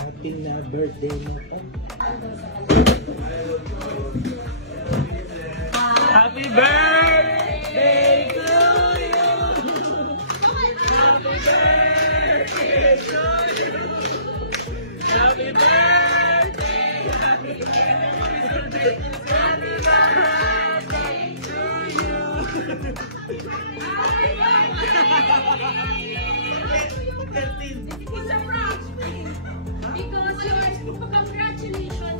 Happy na birthday mo. Happy birthday to you! Happy birthday to you! Happy birthday! Happy birthday! Happy birthday to you! It's a proud thing because your congratulations.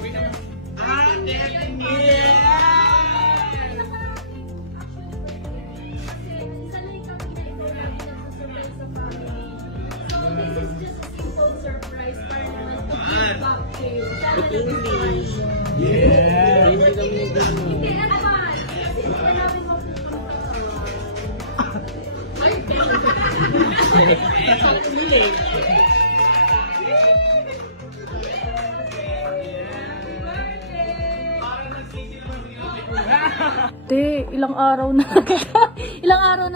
Te, ilang araw na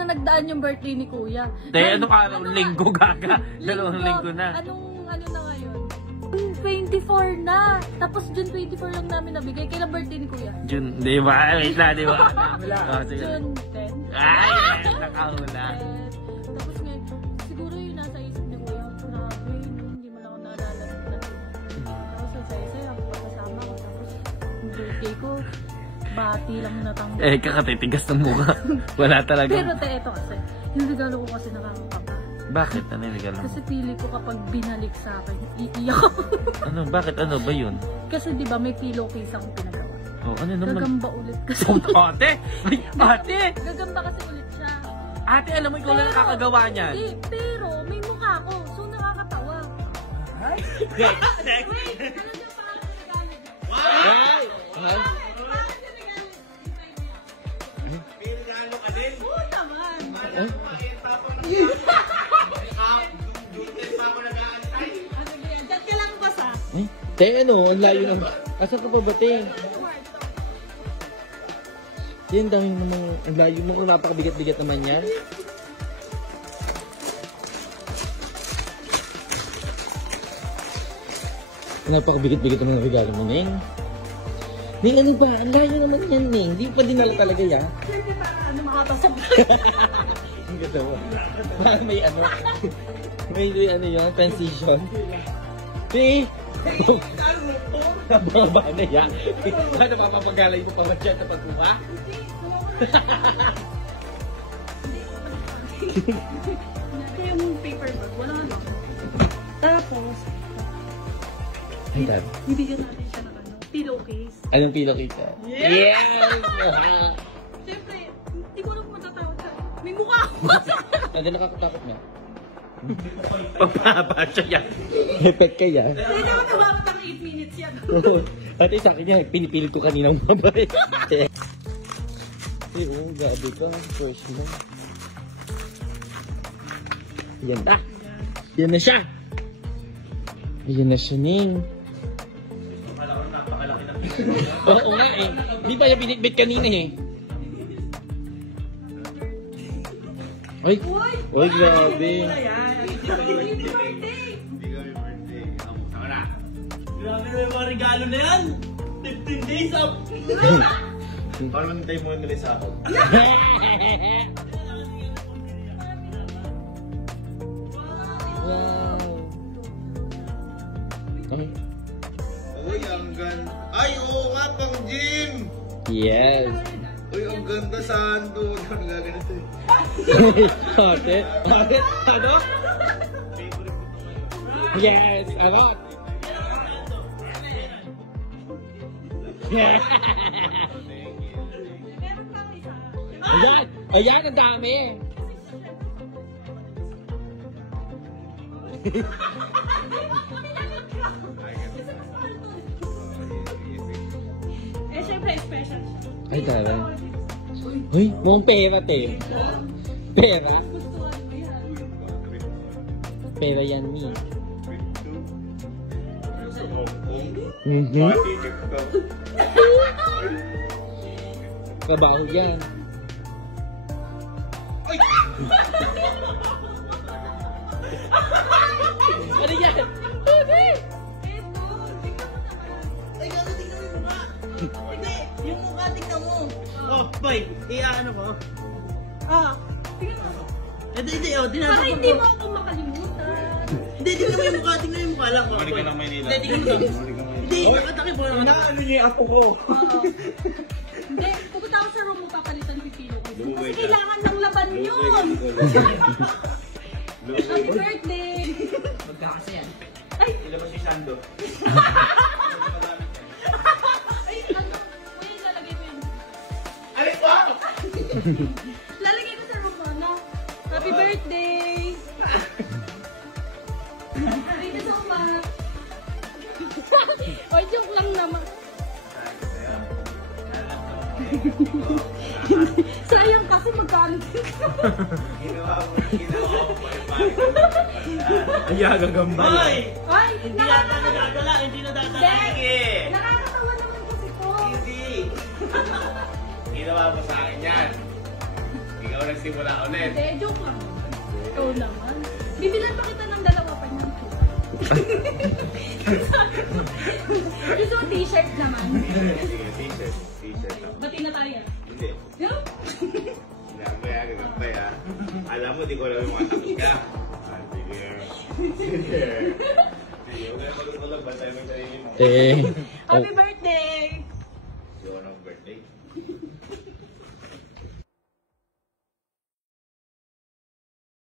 nagdaan yung birthday ni Kuya. Te, anong araw? Linggo gaga. Dalawang linggo na. Ano na ngayon? June 24 na. Tapos June 24 lang namin nabigay. Kailan birthday ni Kuya? June, di ba? Wait na, di ba? June 10. Ay, nakahula. Tapos ngayon, siguro yung nasa isip ni Kuya, grabe, hindi mo lang ako naalala. Tapos saya-saya ako pagkasama ko. Tapos yung birthday ko, bati lang natanggap. Eh, kakatitigas ng mukha. Wala talaga. Pero te, eto kasi, yung regalo ko kasi nakakapapa. Bakit? Ano yung regalo mo? Kasi pili ko kapag binalik sa akin, iiyak ako. Ano? Bakit? Ano ba yun? Kasi di ba may pillowcase akong pinagawa. Oh, ano naman? Gagamba ulit kasi. Ate! Ay, ate! Gagamba kasi ulit siya. Ate, alam mo, ikaw lang nakakagawa niyan. Hindi, pero may mukha ko. So nakakatawa. Next! Wait, alam niyo pa ako regalo niya. Ay! Regalo ka din? Oo naman. Diyan ka lang basa. Ay, te, ano? Ang layo naman. Asan ka pa ba, te? Yan, dami naman. Ang layo mo kung napakabigat-bigat naman yan. Napakabigat-bigat naman ang regalo mo, Neng. Neng, ano ba? Ang layo naman yan, Neng. Hindi pa dinala talaga yan. Hindi para ano makatasap. Ang ganda mo. Parang may ano. May ano yun, transition. Te! Nababa na yan. Ano papapagalay mo pa ba dyan sa pagkuha? Ito yung paper bag. Wala na. Tapos, Ay, dad. bibigyan natin siya ng pillowcase. Anong pillowcase ka? Yes! Siyempre, hindi ko lang matatawag sa... May mukha ako! Ano nakakatakot nga? Pababa siya yan. Effect ka yan. Hindi nakatawag ng 8 minutes yan. Pati sa akin yan, pinipilit ko kaninang mabay. Eh, oh, gabi ka. First mo. Yan na. Yan na siya. Yan na siya, Ning. Oo nga eh. Di ba yung binitbit kanina eh? Ay! Ay, grabe. Grabe may mga regalo na yan! 15 days up! Parang tayo mo nila sa ako. Wow. Ay. Uy, ang ganda. Ay, oo nga, pang gym! Yes. Uy, ang ganda sa ando. Ang gaganito eh. Ate? Ate? Ano? Yes! Ano? Ayan! Ayan! Ang dami! Eh, syempre, special siya. Ay, tara. Uy, mukhang pera, te. Pera? Gustuhan ko yan. Pera yan, ni. Trabaho yan. Ano yan? Boy, ano ko? Tingnan mo. Hindi, Para tinatapos hindi ko. mo ako makalimutan. Hindi, tingnan mo yung mukha, tingnan mo yung mukha lang. Balik ka ng Maynila. Hindi, tingnan mo. Hindi, nakatakip mo. Ano niya yung apo ko? Oo. Hindi, pupunta ako sa room mo papalitan pipilo ko. Kasi kailangan ng laban yun. Happy birthday! Magkakasa yan. Ay! Ilabas si Sando. Ay, ano? Uy, lalagay ko yun. Alin ba? Lalagay ko sa room mo, no? Happy birthday! Thank you so much! Oy, joke lang naman. Sayang kasi magkano. Ginawa mo Ay, gagambal. Boy! Ay, Hindi yata nadadala, hindi nadadala. Sige! nakakatawa naman kasi to. Hindi! Ginawa mo sa akin yan. Ikaw nagsimula ulit. Hindi, joke lang. Ikaw naman. Bibilan pa kita ng dalawa pa niyan. Gusto mo t-shirt naman. Sige, t-shirt. T-shirt. Bati na tayo. Hindi. Yup. Sinabi ah. Alam mo, di ko alam yung mga takot ka. Sige. Sige. Sige, huwag na magulog. Bantay mo yung sarili mo. Eh. Happy birthday!